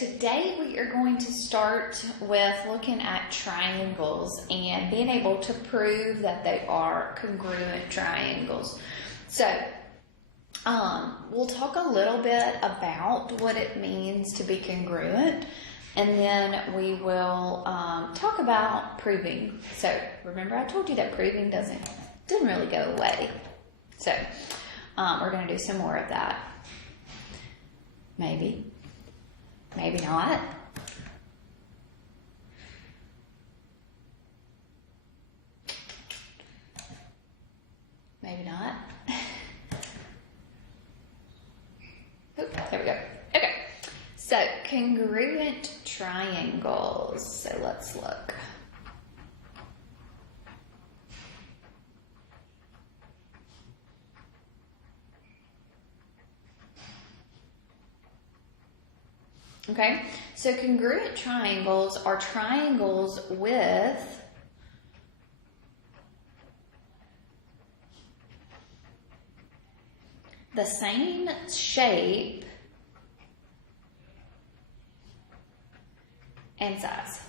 today we are going to start with looking at triangles and being able to prove that they are congruent triangles. So, we'll talk a little bit about what it means to be congruent, and then we will talk about proving. So, remember I told you that proving doesn't really go away. So, we're going to do some more of that. Maybe. Maybe not. Maybe not. Oh, there we go. Okay. So, congruent triangles. So, let's look. Okay, so congruent triangles are triangles with the same shape and size.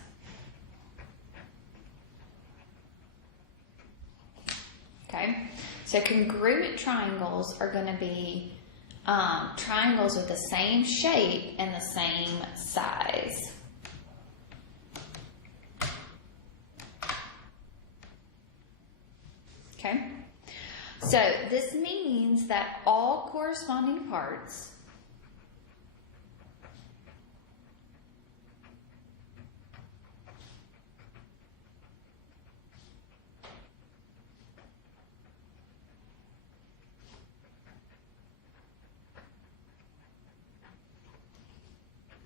Okay, so congruent triangles are going to be triangles with the same shape and the same size. Okay, so this means that all corresponding parts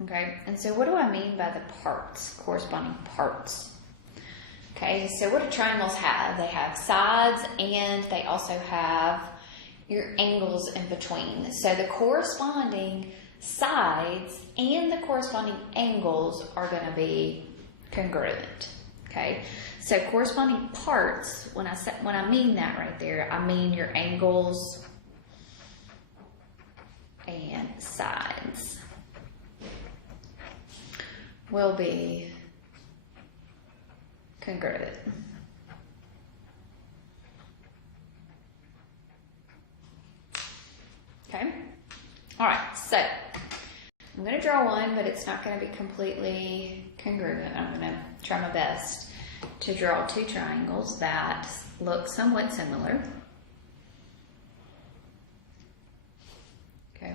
okay, and so what do I mean by the parts, corresponding parts? Okay, so what do triangles have? They have sides and they also have your angles in between. So the corresponding sides and the corresponding angles are going to be congruent. Okay, so corresponding parts, when I mean that right there, I mean your angles and sides will be congruent. Okay? Alright, so I'm going to draw one, but it's not going to be completely congruent. I'm going to try my best to draw two triangles that look somewhat similar. Okay.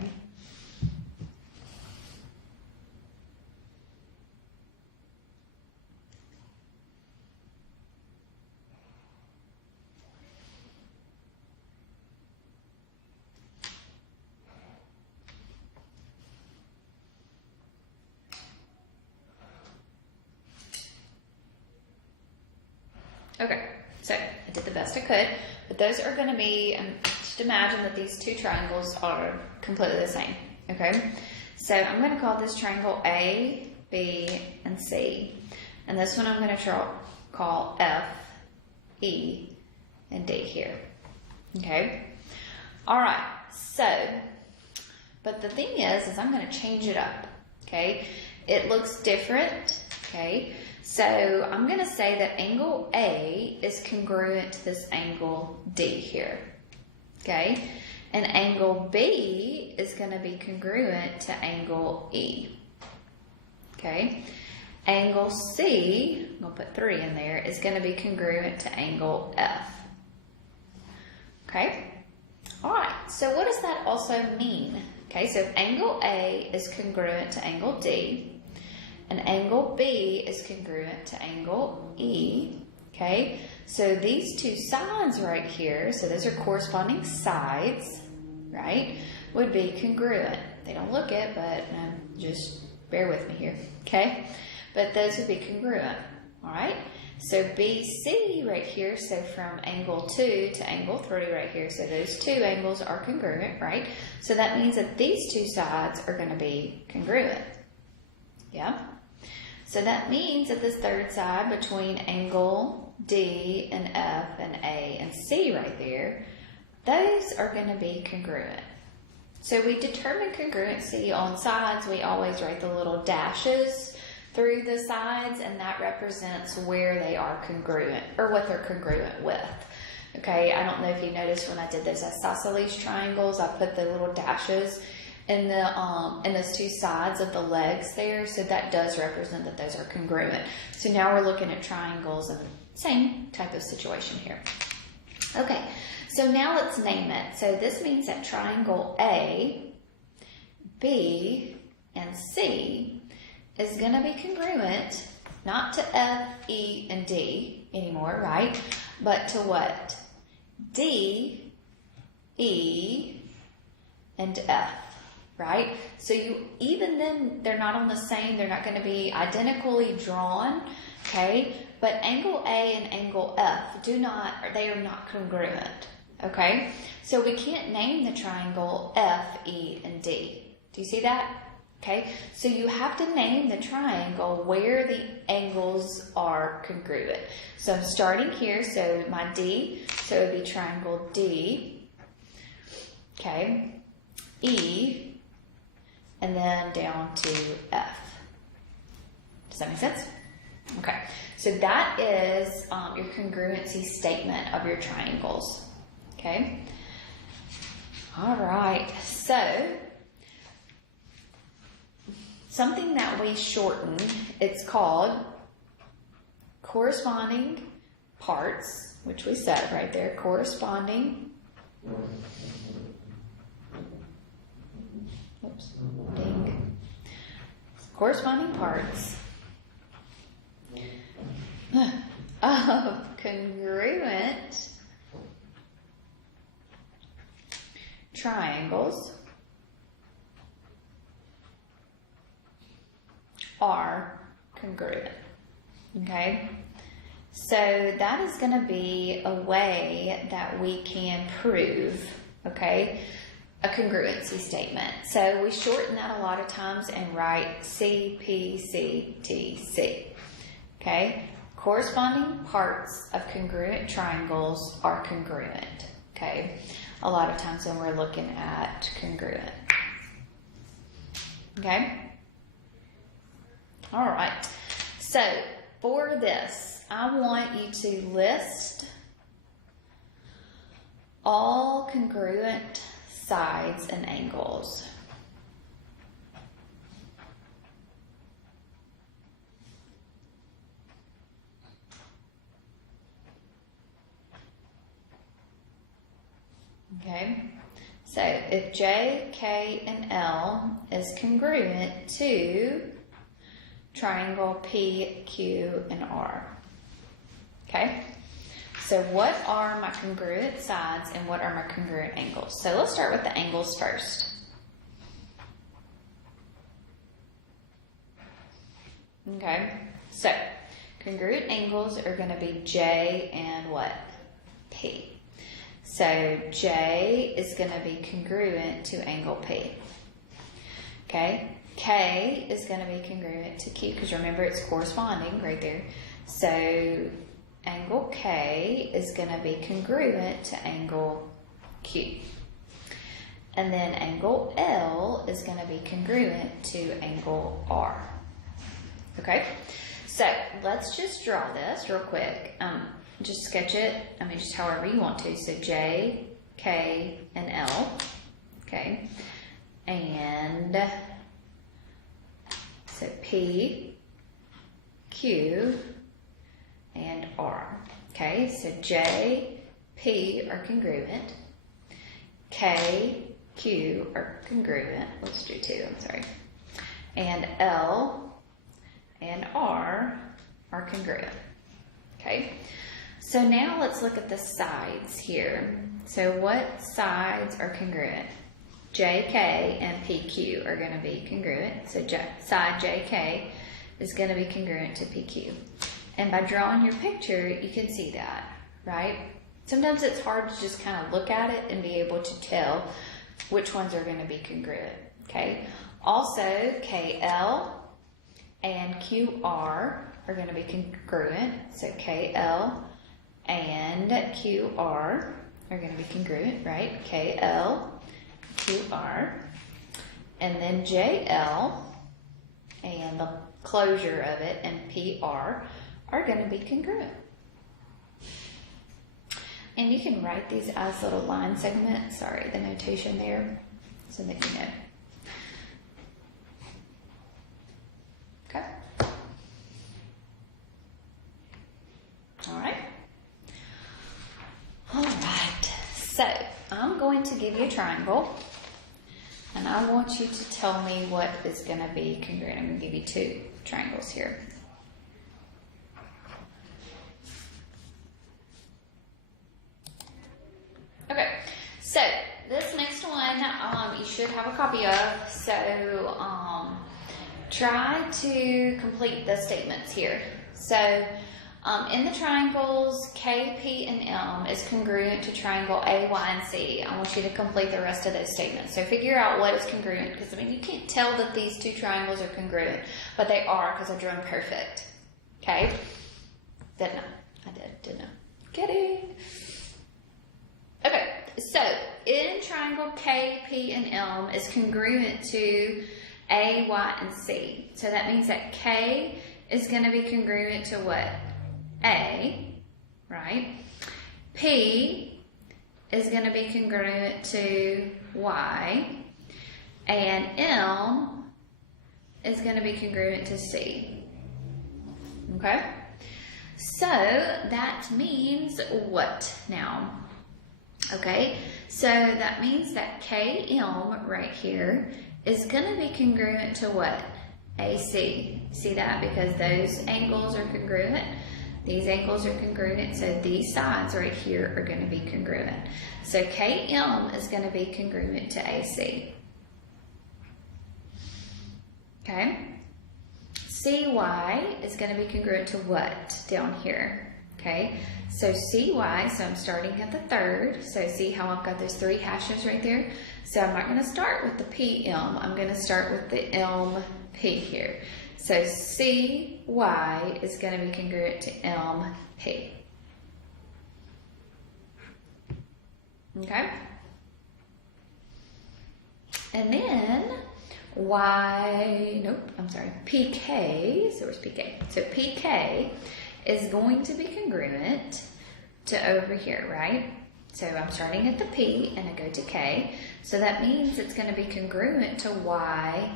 Okay, so I did the best I could, but those are going to be, just imagine that these two triangles are completely the same, okay? So I'm going to call this triangle A, B, and C. And this one I'm going to call F, E, and D here, okay? All right, so, but the thing is I'm going to change it up, okay? It looks different, okay? So I'm going to say that angle A is congruent to this angle D here, okay? And angle B is going to be congruent to angle E, okay? Angle C, I'm going to put 3 in there, is going to be congruent to angle F, okay? All right, so what does that also mean? Okay, so if angle A is congruent to angle D, and angle B is congruent to angle E, okay? So these two sides right here, so those are corresponding sides, right, would be congruent. They don't look it, but just bear with me here, okay? But those would be congruent, all right? So BC right here, so from angle 2 to angle 3 right here, so those two angles are congruent, right? So that means that these two sides are going to be congruent, yeah? So that means that this third side between angle D and F and A and C right there, those are going to be congruent. So we determine congruency on sides. We always write the little dashes through the sides, and that represents where they are congruent, or what they're congruent with. Okay, I don't know if you noticed when I did those isosceles triangles, I put the little dashes in those two sides of the legs there, so that does represent that those are congruent. So now we're looking at triangles and same type of situation here. Okay, so now let's name it. So this means that triangle A, B, and C is going to be congruent, not to F, E, and D anymore, right? But to what? D, E, and F, right? So even then, they're not on the same, they're not going to be identically drawn, okay? But angle A and angle F they are not congruent, okay? So we can't name the triangle F, E, and D. Do you see that? Okay, so you have to name the triangle where the angles are congruent. So I'm starting here, so my D, so it would be triangle D, okay, E, and then down to F. Does that make sense? Okay, so that is your congruency statement of your triangles, okay? All right, so something that we shorten, it's called corresponding parts, which we said right there, corresponding, corresponding parts of congruent triangles are congruent, okay? So that is going to be a way that we can prove, okay, a congruency statement. So we shorten that a lot of times and write C, P, C, T, C, okay? Corresponding parts of congruent triangles are congruent, okay? A lot of times when we're looking at congruent, okay? All right, so for this, I want you to list all congruent sides and angles. Okay, so if J, K, and L is congruent to triangle P, Q, and R. Okay, so what are my congruent sides and what are my congruent angles? So let's start with the angles first. Okay, so congruent angles are going to be J and what? P. So J is going to be congruent to angle P. Okay, K is going to be congruent to Q, because remember it's corresponding right there. So angle K is going to be congruent to angle Q. And then angle L is going to be congruent to angle R. Okay, so let's just draw this real quick. Just sketch it, just however you want to. So J, K, and L. Okay, and so P, Q, and R. Okay, so J, P are congruent. K, Q are congruent. Let's do two, I'm sorry. And L and R are congruent. Okay, so now let's look at the sides here. So what sides are congruent? JK and PQ are going to be congruent. So side JK is going to be congruent to PQ. And by drawing your picture, you can see that, right? Sometimes it's hard to just kind of look at it and be able to tell which ones are going to be congruent, okay? Also, KL and QR are going to be congruent. So KL and QR are going to be congruent, right? KL QR, and then JL and the closure of it and PR are going to be congruent. And you can write these as little line segments, sorry, the notation there, so that you know. Okay. All right. All right. So I'm going to give you a triangle, and I want you to tell me what is going to be congruent. I'm going to give you two triangles here. Okay, so this next one you should have a copy of, so try to complete the statements here. So in the triangles, K, P, and M is congruent to triangle A, Y, and C. I want you to complete the rest of those statements. So figure out what is congruent, because I mean, you can't tell that these two triangles are congruent, but they are because I drew them perfect. Okay? Didn't know. I didn't know. Kidding. Okay, so in triangle K, P, and M is congruent to A, Y, and C. So that means that K is going to be congruent to what? A, right? P is going to be congruent to Y, and M is going to be congruent to C. Okay? So that means what now? Okay, so that means that KM right here is going to be congruent to what? AC. See that? Because those angles are congruent. These angles are congruent, so these sides right here are going to be congruent. So KM is going to be congruent to AC. Okay? CY is going to be congruent to what down here? Okay, so CY, so I'm starting at the third. So see how I've got those three hashes right there? So I'm not going to start with the PM. I'm going to start with the MP here. So CY is going to be congruent to MP. Okay? And then PK, so where's PK? So PK is going to be congruent to over here, right? So I'm starting at the P and I go to K. So that means it's going to be congruent to YA.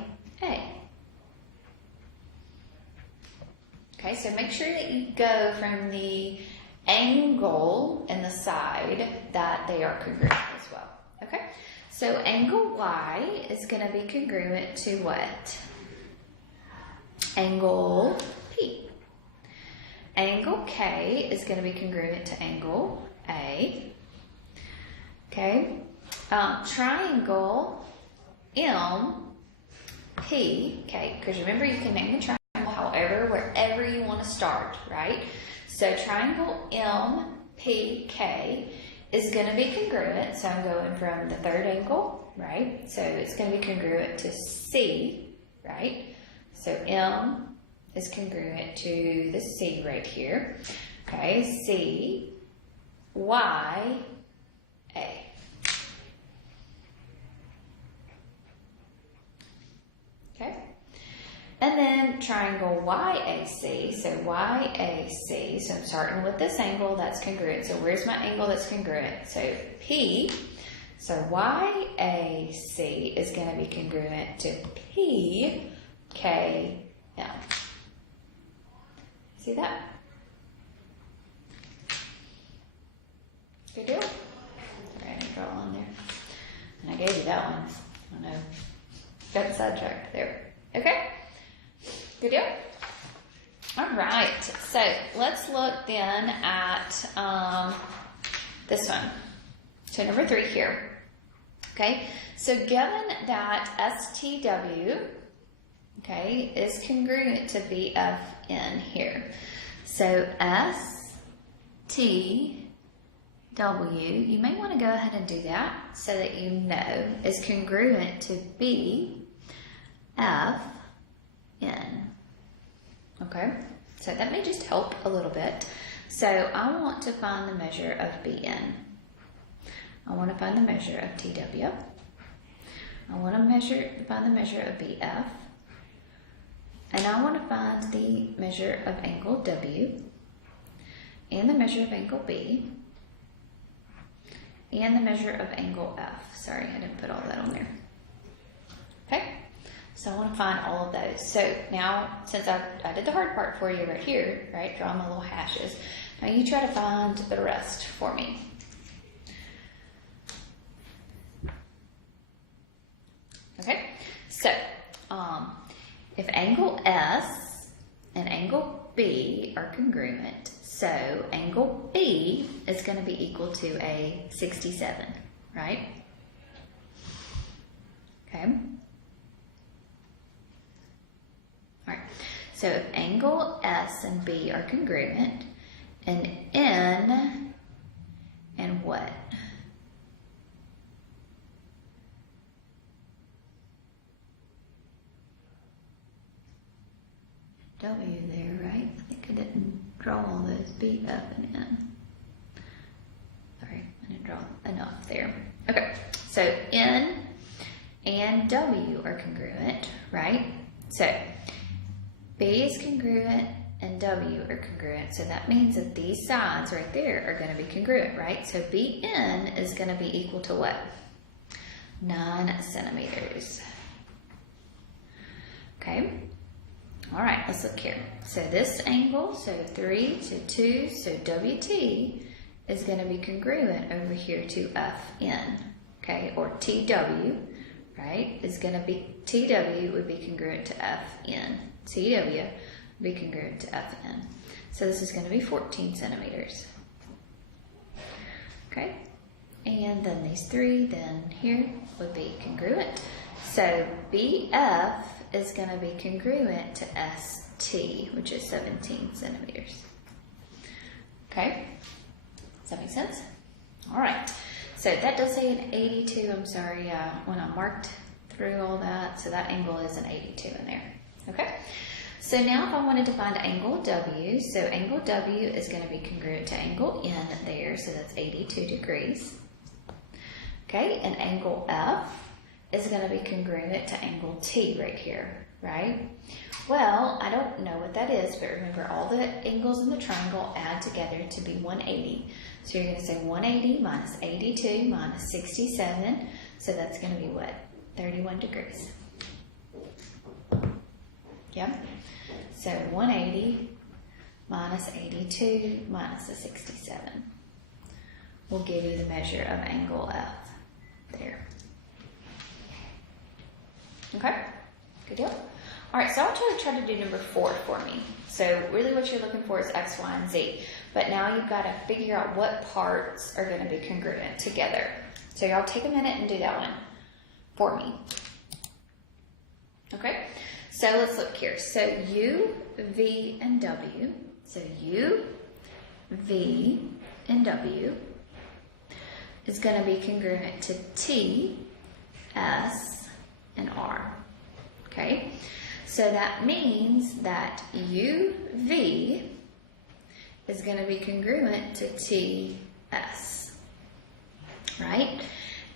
Okay, so make sure that you go from the angle and the side that they are congruent as well. Okay, so angle Y is going to be congruent to what? Angle P. Angle K is going to be congruent to angle A. Okay. Triangle MP. Okay, because remember you can name the triangle however, wherever you want to start, right? So triangle MPK is going to be congruent. So I'm going from the third angle, right? So it's going to be congruent to C, right? So M is congruent to the C right here. Okay, C, Y, A. Okay, and then triangle YAC, so YAC, so I'm starting with this angle that's congruent. So where's my angle that's congruent? So P, so YAC is going to be congruent to PKM. See that? Good deal? Sorry, I didn't draw on there. And I gave you that one. I don't know. Got sidetracked there. Okay? Good deal? All right. So let's look then at this one. So number 3 here. Okay? So given that STW, okay, is congruent to VFN here. So STW, you may want to go ahead and do that so that you know is congruent to BFN. Okay, so that may just help a little bit. So I want to find the measure of BN. I want to find the measure of TW. I want to find the measure of BF. And I want to find the measure of angle W, and the measure of angle B, and the measure of angle F. Sorry, I didn't put all that on there. Okay, so I want to find all of those. So now, since I did the hard part for you right here, right, draw my little hashes, now you try to find the rest for me. Okay, so if angle S and angle B are congruent, so angle B is going to be equal to a 67, right? Okay. All right. So if angle S and B are congruent, and N and what? W there, right? I think I didn't draw all those B, F, and N. Sorry, I didn't draw enough there. Okay, so N and W are congruent, right? So B is congruent and W are congruent. So that means that these sides right there are going to be congruent, right? So BN is going to be equal to what? 9 centimeters. Okay. All right, let's look here. So this angle, so 3 to 2, so WT is going to be congruent over here to FN, okay? Or TW, right, is going to be, TW would be congruent to FN. TW would be congruent to FN. So this is going to be 14 centimeters. Okay, and then these 3, then here would be congruent. So BF is going to be congruent to ST, which is 17 centimeters. Okay, does that make sense? All right, so that does say an 82. I'm sorry, when I marked through all that, so that angle is an 82 in there. Okay, so now if I wanted to find angle W, so angle W is going to be congruent to angle N there, so that's 82 degrees. Okay, and angle F is going to be congruent to angle T right here, right? Well, I don't know what that is, but remember all the angles in the triangle add together to be 180. So you're going to say 180 minus 82 minus 67, so that's going to be what? 31 degrees. Yep. So 180 minus 82 minus the 67 will give you the measure of angle F there. Okay, good deal. All right, so I want you to try to do number 4 for me. So really what you're looking for is X, Y, and Z. But now you've got to figure out what parts are going to be congruent together. So y'all take a minute and do that one for me. Okay, so let's look here. So U, V, and W. So U, V, and W is going to be congruent to T, S, and R. Okay, so that means that UV is going to be congruent to TS, right?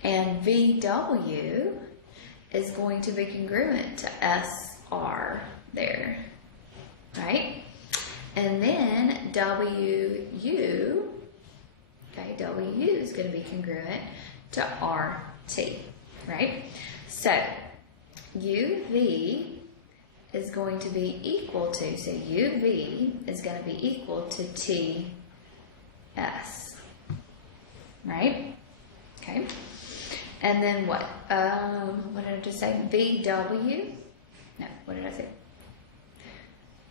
And VW is going to be congruent to SR there, right? And then WU, okay, WU is going to be congruent to RT, right? So UV is going to be equal to, so UV is going to be equal to TS, right? Okay. And then what? What did I just say? VW? No, what did I say?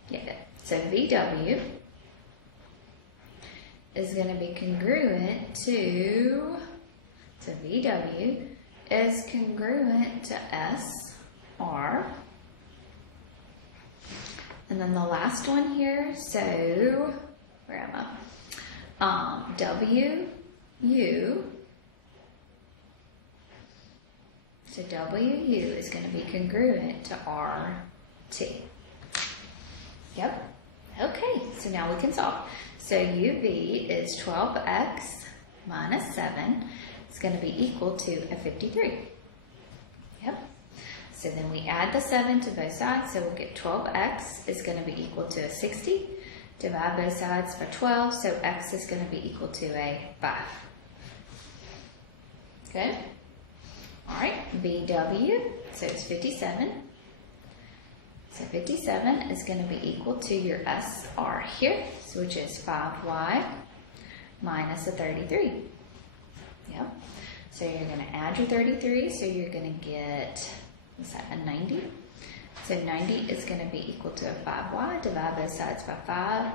Yeah, so VW is going to be congruent to, so VW is congruent to SR. And then the last one here, so, where am I? WU. So WU is going to be congruent to RT. Yep. Okay, so now we can solve. So UV is 12x minus 7. It's going to be equal to a 53. Yep. So then we add the 7 to both sides, so we'll get 12x is going to be equal to a 60. Divide both sides by 12, so x is going to be equal to a 5. Good? All right, VW, so it's 57. So 57 is going to be equal to your SR here, so which is 5y minus a 33. Yep. So you're going to add your 33, so you're going to get, what's that, a 90? So 90 is going to be equal to a 5y. Divide both sides by 5.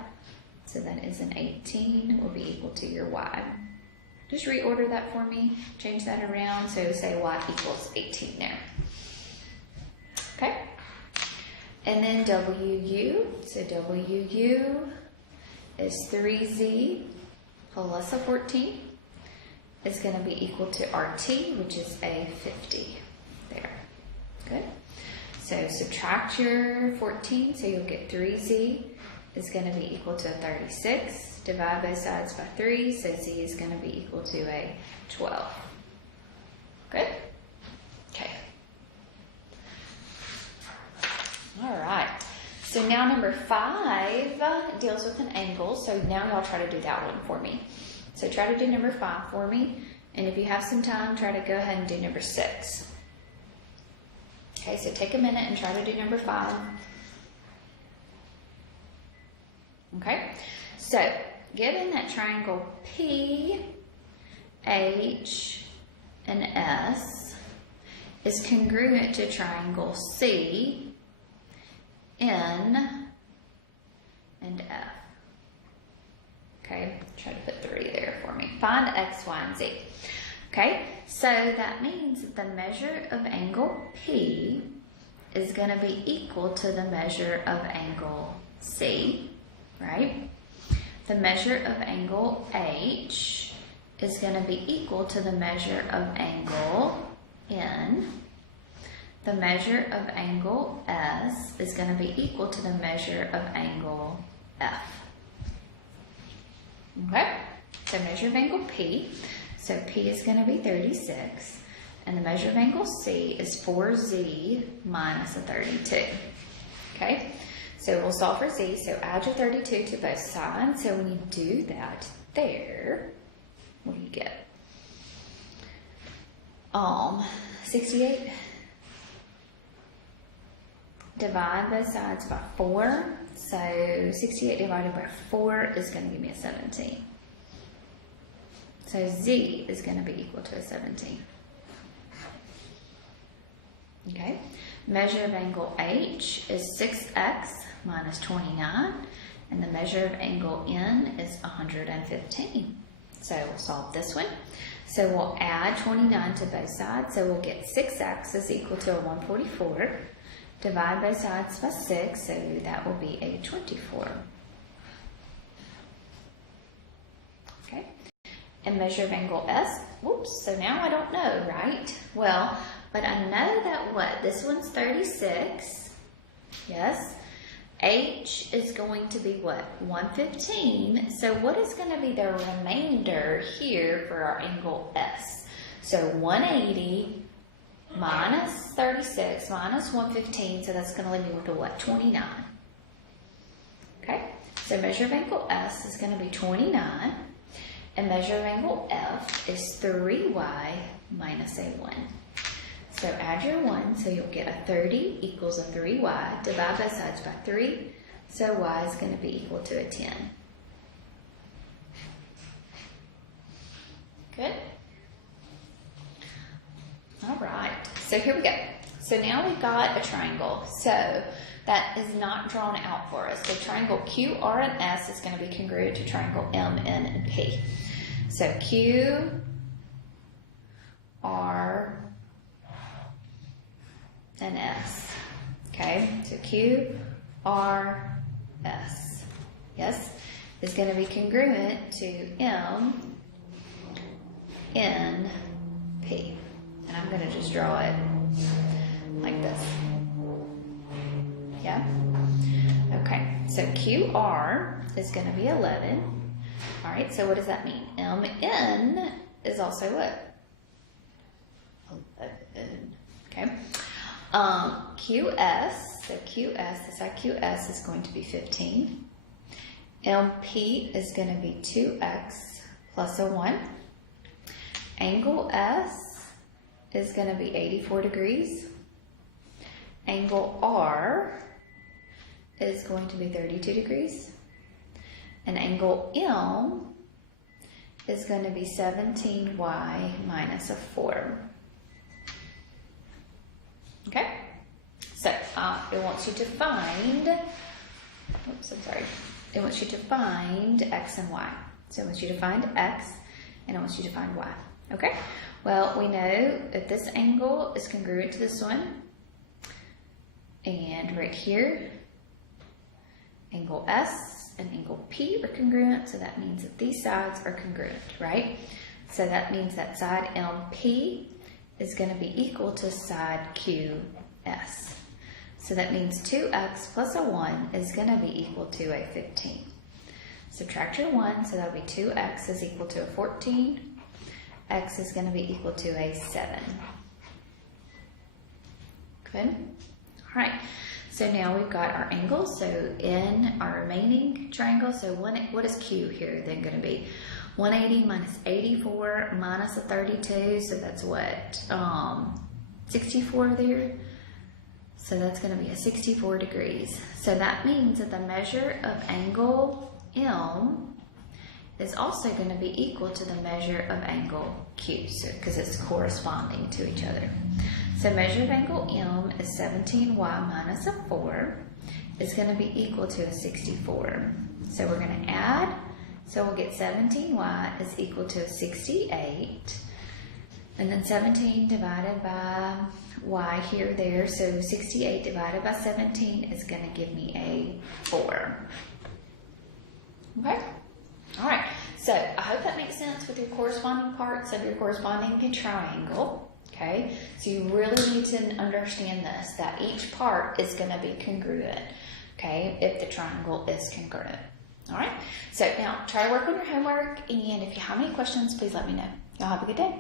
So that is an 18 will be equal to your y. Just reorder that for me. Change that around. So say y equals 18 there. Okay. And then WU. So WU is 3z plus a 14 is going to be equal to RT, which is a 50 there. Good. So subtract your 14, so you'll get 3z is going to be equal to a 36. Divide both sides by 3, so z is going to be equal to a 12. Good? Okay. All right. So now number 5 deals with an angle, so now y'all try to do that one for me. So try to do number 5 for me, and if you have some time, try to go ahead and do number 6. Okay, so take a minute and try to do number 5. Okay, so given that triangle P, H, and S is congruent to triangle C, N, and F. Okay, try to put 3 there for me. Find X, Y, and Z. Okay, so that means that the measure of angle P is going to be equal to the measure of angle C, right? The measure of angle H is going to be equal to the measure of angle N. The measure of angle S is going to be equal to the measure of angle F. Okay, so measure of angle P. So P is going to be 36, and the measure of angle C is 4z minus a 32. Okay, so we'll solve for z. So add your 32 to both sides. So when you do that there, what do you get? 68. Divide both sides by 4. So 68 divided by 4 is going to give me a 17. So z is going to be equal to a 17. Okay. Measure of angle H is 6x minus 29. And the measure of angle N is 115. So we'll solve this one. So we'll add 29 to both sides. So we'll get 6x is equal to a 144. Divide both sides by 6, so that will be a 24. Okay. And measure of angle S. Whoops, so now I don't know, right? Well, but I know that what? This one's 36. Yes. H is going to be what? 115. So what is going to be the remainder here for our angle S? So 180 minus 36 minus 115, so that's going to leave me with a what? 29. Okay, so measure of angle S is going to be 29, and measure of angle F is 3y minus a 1. So add your 1, so you'll get a 30 equals a 3y. Divide both sides by 3, so y is going to be equal to a 10. Good? All right, so here we go. So now we've got a triangle. So that is not drawn out for us. So triangle Q, R, and S is going to be congruent to triangle M, N, and P. So Q, R, and S. Okay, so Q, R, S. Yes, is going to be congruent to M, N, P. And I'm going to just draw it like this. Yeah? Okay, so QR is going to be 11. All right, so what does that mean? MN is also what? 11. Okay. QS, so QS, the side QS is going to be 15. MP is going to be 2x plus a 1. Angle S is going to be 84 degrees. Angle R is going to be 32 degrees. And angle M is going to be 17y minus a 4. Okay? So, it wants you to find, it wants you to find x and y. So it wants you to find x, and it wants you to find y. Okay? Well, we know that this angle is congruent to this one. And right here, angle S and angle P are congruent, so that means that these sides are congruent, right? So that means that side MP is going to be equal to side QS. So that means 2x plus a 1 is going to be equal to a 15. Subtract your 1, so that'll be 2x is equal to a 14. X is going to be equal to a 7. Good? All right. So now we've got our angles. So in our remaining triangle, so what is Q here then going to be? 180 minus 84 minus a 32, so that's what, 64 there. So that's going to be a 64 degrees. So that means that the measure of angle M is also going to be equal to the measure of angle Q, so because it's corresponding to each other. So measure of angle M is 17y minus a 4 is going to be equal to a 64. So we're going to add, so we'll get 17y is equal to a 68. And then 17 divided by y here, there. So 68 divided by 17 is going to give me a 4. Okay? All right. So I hope that makes sense with your corresponding parts of your corresponding triangle. Okay? So you really need to understand this, that each part is going to be congruent. Okay? If the triangle is congruent. All right? So now try to work on your homework, and if you have any questions, please let me know. Y'all have a good day.